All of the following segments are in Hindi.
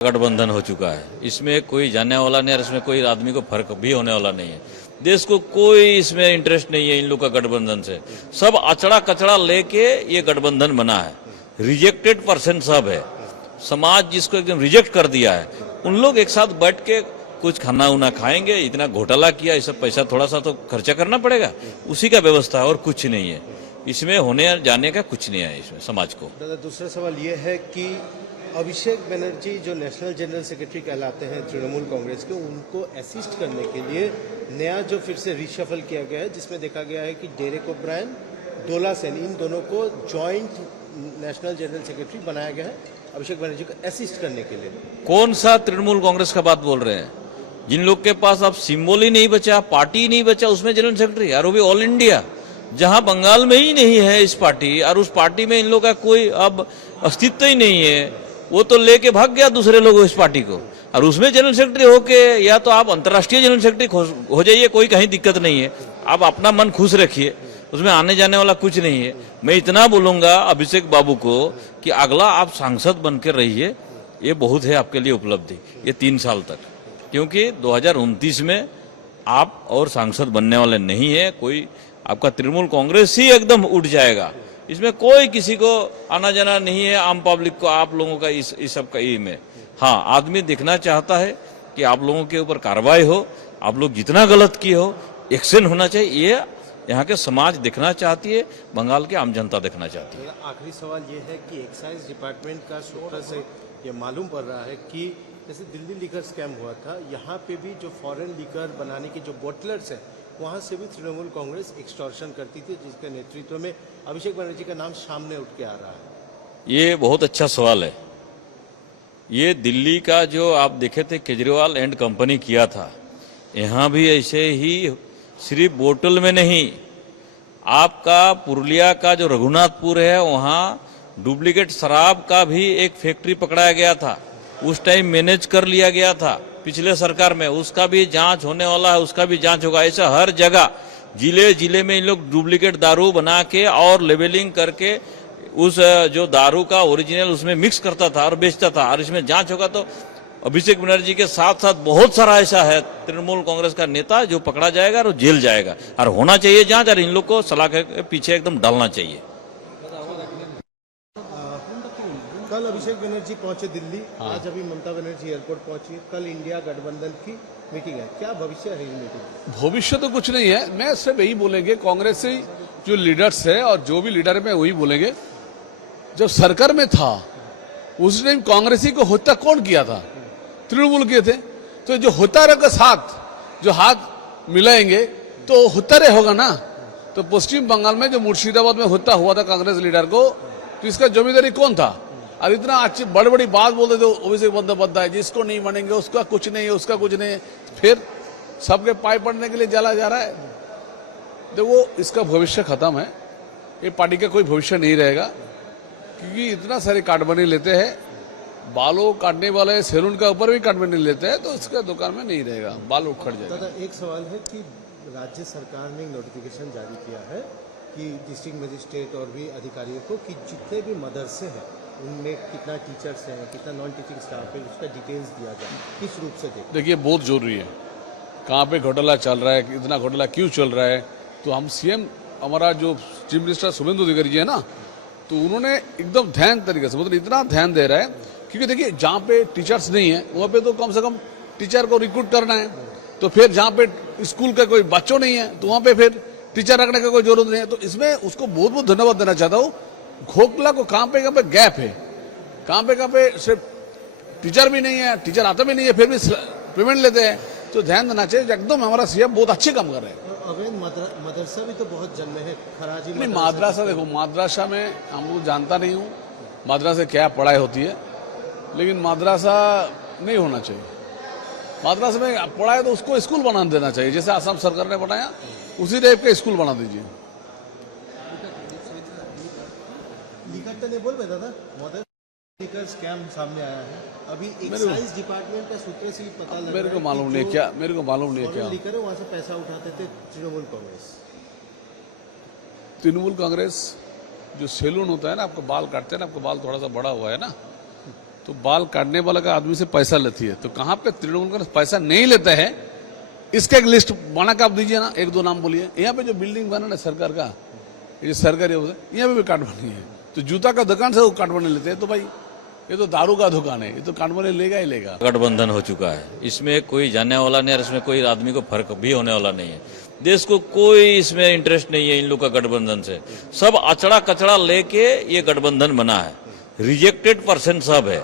गठबंधन हो चुका है। इसमें कोई जानने वाला नहीं और इसमें कोई आदमी को फर्क भी होने वाला नहीं है। देश को कोई इसमें इंटरेस्ट नहीं है इन लोग का गठबंधन से। सब अचड़ा कचड़ा लेके ये गठबंधन बना है। रिजेक्टेड पर्सन सब है। समाज जिसको एकदम रिजेक्ट कर दिया है, उन लोग एक साथ बैठ के कुछ खाना उना खाएंगे। इतना घोटाला किया, ये सब पैसा थोड़ा सा तो खर्चा करना पड़ेगा, उसी का व्यवस्था है और कुछ नहीं है। इसमें होने जाने का कुछ नहीं है इसमें समाज को। दादा, दूसरा सवाल ये है कि अभिषेक बनर्जी जो नेशनल जनरल सेक्रेटरी कहलाते हैं तृणमूल कांग्रेस के, उनको असिस्ट करने के लिए नया जो फिर से रिशफल किया गया है, जिसमें देखा गया है कि डेरेक ओब्रायन, डोला सेन, इन दोनों को जॉइंट नेशनल जनरल सेक्रेटरी बनाया गया है अभिषेक बनर्जी को असिस्ट करने के लिए। कौन सा तृणमूल कांग्रेस का बात बोल रहे हैं? जिन लोग के पास अब सिंबल ही नहीं बचा, पार्टी ही नहीं बचा, उसमें जनरल सेक्रेटरी, और वो भी ऑल इंडिया, जहां बंगाल में ही नहीं है इस पार्टी, और उस पार्टी में इन लोग का कोई अब अस्तित्व ही नहीं है। वो तो लेके भाग गया दूसरे लोग इस पार्टी को, और उसमें जनरल सेक्रेटरी होके या तो आप अंतर्राष्ट्रीय जनरल सेक्रेटरी हो जाइए, कोई कहीं दिक्कत नहीं है। आप अपना मन खुश रखिए, उसमें आने जाने वाला कुछ नहीं है। मैं इतना बोलूंगा अभिषेक बाबू को कि अगला आप सांसद बनकर रहिए, ये बहुत है आपके लिए उपलब्धि, ये 3 साल तक, क्योंकि 2029 में आप और सांसद बनने वाले नहीं है। कोई आपका तृणमूल कांग्रेस ही एकदम उठ जाएगा। इसमें कोई किसी को आना जाना नहीं है, आम पब्लिक को, आप लोगों का इस सब का ई में। हाँ, आदमी देखना चाहता है कि आप लोगों के ऊपर कार्रवाई हो, आप लोग जितना गलत किए हो एक्शन होना चाहिए। ये यहाँ के समाज देखना चाहती है, बंगाल की आम जनता देखना चाहती है। आखिरी सवाल ये है कि एक्साइज डिपार्टमेंट का सूत्र से ये मालूम पड़ रहा है कि जैसे दिल्ली लीकर स्कैम हुआ था, यहाँ पे भी जो फॉरेन लीकर बनाने के जो बोटलर्स हैं, वहाँ से भी तृणमूल कांग्रेस एक्सटॉर्शन करती थी, जिसके नेतृत्व में अभिषेक बनर्जी का नाम सामने उठ के आ रहा है। ये बहुत अच्छा सवाल है। ये दिल्ली का जो आप देखे थे केजरीवाल एंड कंपनी किया था, यहाँ भी ऐसे ही, सिर्फ बोतल में नहीं, आपका पुरुलिया का जो रघुनाथपुर है, वहाँ डुप्लीकेट शराब का भी एक फैक्ट्री पकड़ाया गया था। उस टाइम मैनेज कर लिया गया था पिछले सरकार में, उसका भी जांच होने वाला है, उसका भी जांच होगा। ऐसा हर जगह जिले जिले में इन लोग डुप्लीकेट दारू बना के और लेबलिंग करके उस जो दारू का ओरिजिनल उसमें मिक्स करता था और बेचता था, और इसमें जांच होगा। तो अभिषेक बनर्जी के साथ साथ बहुत सारा ऐसा है तृणमूल कांग्रेस का नेता जो पकड़ा जाएगा और जेल जाएगा, और होना चाहिए जांच, और इन लोग को सलाह के पीछे एकदम डालना चाहिए। कल अभिषेक बनर्जी पहुंचे दिल्ली, आज अभी ममता बनर्जी एयरपोर्ट पहुंची, कल इंडिया गठबंधन की मीटिंग है। क्या भविष्य है मीटिंग? भविष्य तो कुछ नहीं है, मैं सिर्फ यही बोलेंगे, कांग्रेस से जो लीडर्स है और जो भी लीडर है वही बोलेंगे, जब सरकार में था उस टाइम कांग्रेसी को होता कौन किया था? तृणमूल किए थे। तो जो होतारे के साथ जो हाथ मिलाएंगे तो होतारे होगा ना। तो पश्चिम बंगाल में जो मुर्शिदाबाद में होता हुआ था कांग्रेस लीडर को, तो इसका जिम्मेदारी कौन था? और इतना अच्छी बड़ी बड़ी बात बोलते थे अभिषेक बंदोपाध्याय, जिसको नहीं मानेंगे उसका कुछ नहीं है, उसका कुछ नहीं है, फिर सबके पाए पड़ने के लिए जला जा रहा है। देखो, इसका भविष्य खत्म है, ये पार्टी का कोई भविष्य नहीं रहेगा, क्योंकि इतना सारे काटबनी लेते हैं, बालों काटने वाले सैलून का ऊपर भी काटबनी लेते हैं, तो इसका दुकान में नहीं रहेगा, बाल उखड़ जाएगा। दादा, एक सवाल है कि राज्य सरकार ने नोटिफिकेशन जारी किया है कि डिस्ट्रिक्ट मजिस्ट्रेट और भी अधिकारियों को कि जितने भी मदरसे हैं उनमें कितना टीचर्स हैं, कितना नॉन टीचिंग स्टाफ है, उसका डिटेल्स दिया जाए। किस रूप से देखिए, बहुत जरूरी है। कहाँ पे घोटाला चल रहा है, इतना घोटाला क्यों चल रहा है, तो हम सीएम, हमारा जो चीफ मिनिस्टर शुभेंदु अधिकारी जी है ना, तो उन्होंने एकदम ध्यान तरीके से, मतलब इतना ध्यान दे रहा है, क्योंकि देखिए जहाँ पे टीचर्स नहीं है वहाँ पे तो कम से कम टीचर को रिक्रूट करना है। तो फिर जहाँ पे स्कूल का कोई बच्चों नहीं है तो वहाँ पे फिर टीचर रखने का कोई जरूरत नहीं है। तो इसमें उसको बहुत बहुत धन्यवाद देना चाहता हूँ। घोटाला को कहाँ पे गैप है, कहाँ पे सिर्फ टीचर भी नहीं है, टीचर आता भी नहीं है, फिर भी पेमेंट लेते हैं, तो ध्यान देना चाहिए। एकदम हमारा सीएम बहुत अच्छे काम कर रहे हैं। अवैध मदरसा भी तो बहुत जन्मे है, खराजी नहीं, माद्रासा देखो, माद्रासा में हम लोग जानता नहीं हूँ माद्रासा क्या पढ़ाई होती है, लेकिन माद्रासा नहीं होना चाहिए। माद्रासा में पढ़ाई तो उसको स्कूल बना देना चाहिए, जैसे असम सरकार ने बनाया उसी टाइप का स्कूल बना दीजिए। लीकर तो नहीं बोल रहे दादा, लीकर स्कैम सामने आया है अभी। एक्साइज डिपार्टमेंट का सूत्र से पता लगा, मेरे को मालूम नहीं क्या, मेरे को मालूम नहीं क्या लीकर है, वहां से पैसा उठाते थे तृणमूल कांग्रेस। तृणमूल कांग्रेस जो सैलून होता है ना, आपको बाल काटते हैं ना, आपको बाल थोड़ा सा बड़ा हुआ है ना, तो बाल काटने वाला का आदमी से पैसा लेती है, तो कहां पे तृणमूल कांग्रेस पैसा नहीं लेता है, इसका एक लिस्ट बना के आप दीजिए ना, एक दो नाम बोलिए। यहाँ पे जो बिल्डिंग बना ना सरकार का, ये सरकारी यहाँ पे भी काटवानी है, तो जूता का दुकान से वो काटवाने लेते हैं, तो भाई ये तो दारू का दुकान है, ये तो काटवाने लेगा ही लेगा। गठबंधन हो चुका है, इसमें कोई जानने वाला नहीं और इसमें कोई आदमी को फर्क भी होने वाला नहीं है। देश को कोई इसमें इंटरेस्ट नहीं है इन लोग का गठबंधन से। सब अचड़ा कचड़ा लेके ये गठबंधन बना है। रिजेक्टेड पर्सन सब है,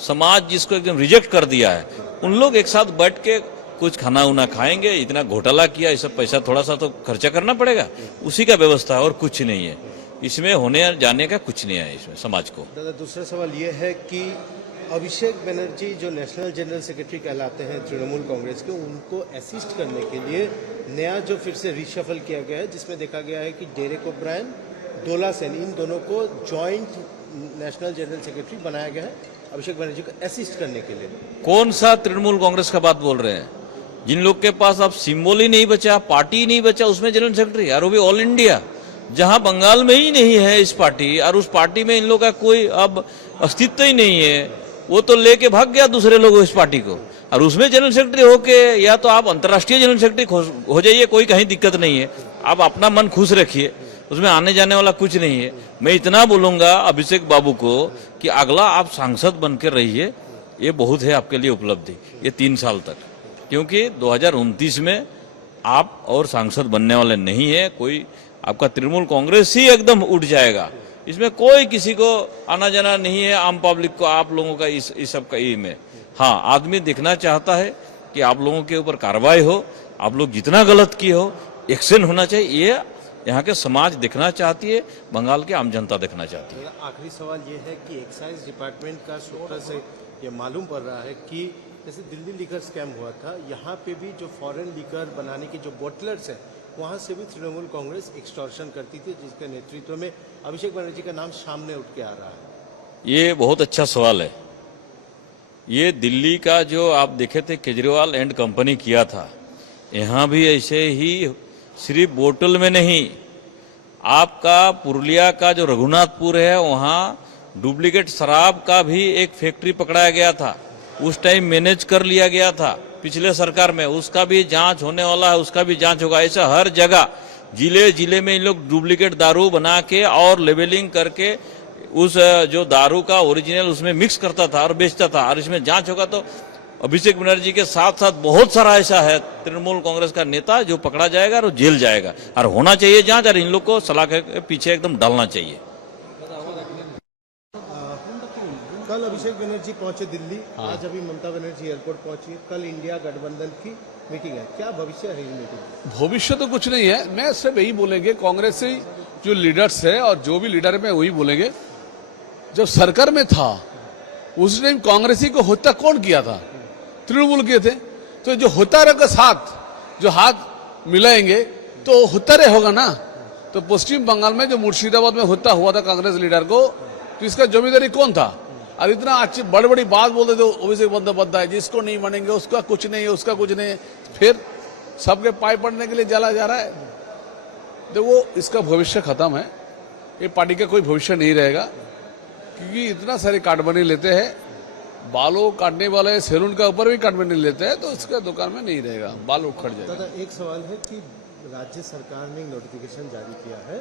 समाज जिसको एकदम रिजेक्ट कर दिया है, उन लोग एक साथ बैठ के कुछ खाना उना खाएंगे। इतना घोटाला किया, ये सब पैसा थोड़ा सा तो खर्चा करना पड़ेगा, उसी का व्यवस्था है और कुछ नहीं है। इसमें होने जाने का कुछ नहीं है इसमें समाज को। दादा, दूसरा सवाल ये है कि अभिषेक बनर्जी जो नेशनल जनरल सेक्रेटरी कहलाते हैं तृणमूल कांग्रेस के, उनको असिस्ट करने के लिए नया जो फिर से रिशफल किया गया है, जिसमें देखा गया है कि डेरेक ओब्रायन, डोला सेन, इन दोनों को जॉइंट नेशनल जनरल सेक्रेटरी बनाया गया है अभिषेक बनर्जी को असिस्ट करने के लिए। कौन सा तृणमूल कांग्रेस का बात बोल रहे हैं? जिन लोग के पास अब सिंबल ही नहीं बचा, पार्टी ही नहीं बचा, उसमें जनरल सेक्रेटरी, और वो भी ऑल इंडिया, जहां बंगाल में ही नहीं है इस पार्टी, और उस पार्टी में इन लोग का कोई अब अस्तित्व ही नहीं है। वो तो लेके भाग गया दूसरे लोग इस पार्टी को, और उसमें जनरल सेक्रेटरी होके या तो आप अंतर्राष्ट्रीय जनरल सेक्रेटरी हो जाइए, कोई कहीं दिक्कत नहीं है। आप अपना मन खुश रखिए, उसमें आने जाने वाला कुछ नहीं है। मैं इतना बोलूंगा अभिषेक बाबू को कि अगला आप सांसद बनकर रहिए, ये बहुत है आपके लिए उपलब्धि, ये 3 साल तक, क्योंकि 2029 में आप और सांसद बनने वाले नहीं है। कोई आपका तृणमूल कांग्रेस ही एकदम उठ जाएगा। इसमें कोई किसी को आना जाना नहीं है, आम पब्लिक को, आप लोगों का इस सब का ई में। हाँ, आदमी देखना चाहता है कि आप लोगों के ऊपर कार्रवाई हो, आप लोग जितना गलत किए हो एक्शन होना चाहिए। ये यहाँ के समाज देखना चाहती है, बंगाल की आम जनता देखना चाहती है। आखिरी सवाल ये है कि एक्साइज डिपार्टमेंट का सूत्र से ये मालूम पड़ रहा है कि जैसे दिल्ली लीकर स्कैम हुआ था, यहाँ पे भी जो फॉरेन लीकर बनाने के जो बोटलर्स हैं, वहाँ से भी तृणमूल कांग्रेस एक्सटॉर्शन करती थी, जिसके नेतृत्व में अभिषेक बनर्जी का नाम सामने उठ के आ रहा है। ये बहुत अच्छा सवाल है। ये दिल्ली का जो आप देखे थे केजरीवाल एंड कंपनी किया था, यहाँ भी ऐसे ही, सिर्फ बोतल में नहीं, आपका पुरुलिया का जो रघुनाथपुर है, वहाँ डुप्लीकेट शराब का भी एक फैक्ट्री पकड़ाया गया था। उस टाइम मैनेज कर लिया गया था पिछले सरकार में, उसका भी जांच होने वाला है, उसका भी जांच होगा। ऐसा हर जगह जिले जिले में इन लोग डुप्लीकेट दारू बना के और लेबलिंग करके उस जो दारू का ओरिजिनल उसमें मिक्स करता था और बेचता था, और इसमें जांच होगा। तो अभिषेक बनर्जी के साथ साथ बहुत सारा ऐसा है तृणमूल कांग्रेस का नेता जो पकड़ा जाएगा और जेल जाएगा, और होना चाहिए जांच, और इन लोग को सलाह के पीछे एकदम डालना चाहिए। कल अभिषेक बनर्जी पहुंचे दिल्ली, आज अभी ममता बनर्जी एयरपोर्ट पहुंची, कल इंडिया गठबंधन की मीटिंग है। क्या भविष्य है मीटिंग? भविष्य तो कुछ नहीं है, मैं सिर्फ यही बोलेंगे, कांग्रेस से जो लीडर्स है और जो भी लीडर है वही बोलेंगे, जब सरकार में था उस टाइम कांग्रेसी को हत्या कौन किया था? तृणमूल किए थे। तो जो हत्यारे के साथ जो हाथ मिलाएंगे तो हत्यारे होगा ना। तो पश्चिम बंगाल में जो मुर्शिदाबाद में हत्या हुआ था कांग्रेस लीडर को, तो इसका जिम्मेदारी कौन था? और इतना अच्छी बड़ी बड़ी बात बोलते थे अभिषेक बंदोपाध्याय, जिसको नहीं मानेंगे उसका कुछ नहीं है, उसका कुछ नहीं है, फिर सबके पाए पड़ने के लिए जला जा रहा है। देखो, इसका भविष्य खत्म है, ये पार्टी का कोई भविष्य नहीं रहेगा, क्योंकि इतना सारे काटबनी लेते हैं, बालों काटने वाले सैलून का ऊपर भी काटबनी लेते हैं, तो इसका दुकान में नहीं रहेगा, बाल उखड़ जाएगा। दादा, एक सवाल है कि राज्य सरकार ने नोटिफिकेशन जारी किया है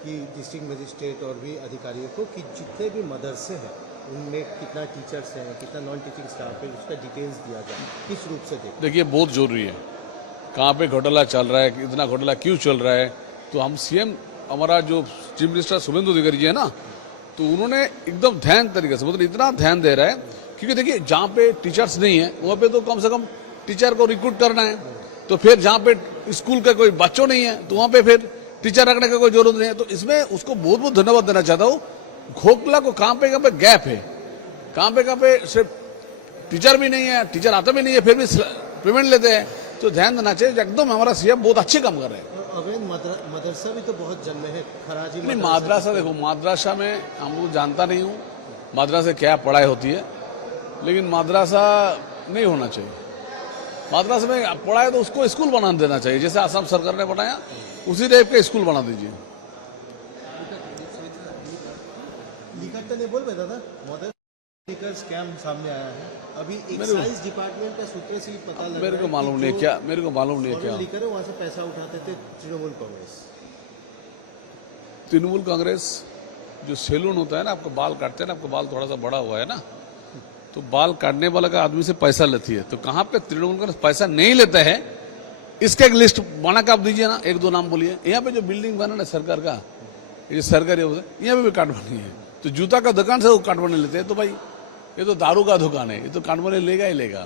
कि डिस्ट्रिक्ट मजिस्ट्रेट और भी अधिकारियों को कि जितने भी मदरसे हैं उनमें कितना टीचर्स हैं, कितना नॉन टीचिंग स्टाफ है, उसका डिटेल्स दिया जाए। किस रूप से देखिए, बहुत जरूरी है। कहाँ पे घोटाला चल रहा है, इतना घोटाला क्यों चल रहा है, तो हम सीएम, हमारा जो चीफ मिनिस्टर शुभेंदु अधिकारी जी है ना, तो उन्होंने एकदम ध्यान तरीके से, मतलब इतना ध्यान दे रहा है, क्योंकि देखिए जहाँ पे टीचर्स नहीं है वहाँ पे तो कम से कम टीचर को रिक्रूट करना है। तो फिर जहाँ पे स्कूल का कोई बच्चों नहीं है तो वहाँ पे फिर टीचर रखने का कोई जरूरत नहीं है। तो इसमें उसको बहुत बहुत धन्यवाद देना चाहता हूँ। घोटाला को कहाँ पे गैप है, कहाँ पे सिर्फ टीचर भी नहीं है, टीचर आता भी नहीं है, फिर भी पेमेंट लेते हैं, तो ध्यान देना चाहिए। एकदम हमारा सीएम बहुत अच्छे काम कर रहे हैं। अवैध मदरसा भी तो बहुत जन्मे है, खराजी नहीं, माद्रासा देखो, माद्रासा में हम लोग जानता नहीं हूँ माद्रासा क्या पढ़ाई होती है, लेकिन माद्रासा नहीं होना चाहिए। माद्रासा में पढ़ाई तो उसको स्कूल बना देना चाहिए, जैसे आसाम सरकार ने बनाया उसी टाइप का स्कूल बना दीजिए। लिखत तो नहीं बोल दादा। लेकर स्कैम सामने आया है। अभी एक्साइज डिपार्टमेंट का सूत्र से ही पता लग मेरे रहा को है मालूम कि नहीं जो क्या, मेरे को मालूम नहीं क्या। फॉरेन लीकर है वहां से पैसा उठाते थे तृणमूल कांग्रेस। तृणमूल कांग्रेस जो सैलून होता है ना, आपको बाल काटते हैं ना, आपका बाल थोड़ा सा बड़ा हुआ है ना, तो बाल काटने वाला का आदमी से पैसा लेती है। तो कहाँ पे तृणमूल कांग्रेस पैसा नहीं लेता है, इसका एक लिस्ट बना के आप दीजिए ना, एक दो नाम बोलिए। यहाँ पे जो बिल्डिंग बना ना सरकार का, ये सरकारी यहाँ पे भी काट बनी है। तो जूता का दुकान से वो काट बने लेते हैं। तो भाई ये तो दारू का दुकान है, ये तो काट बने लेगा ही लेगा।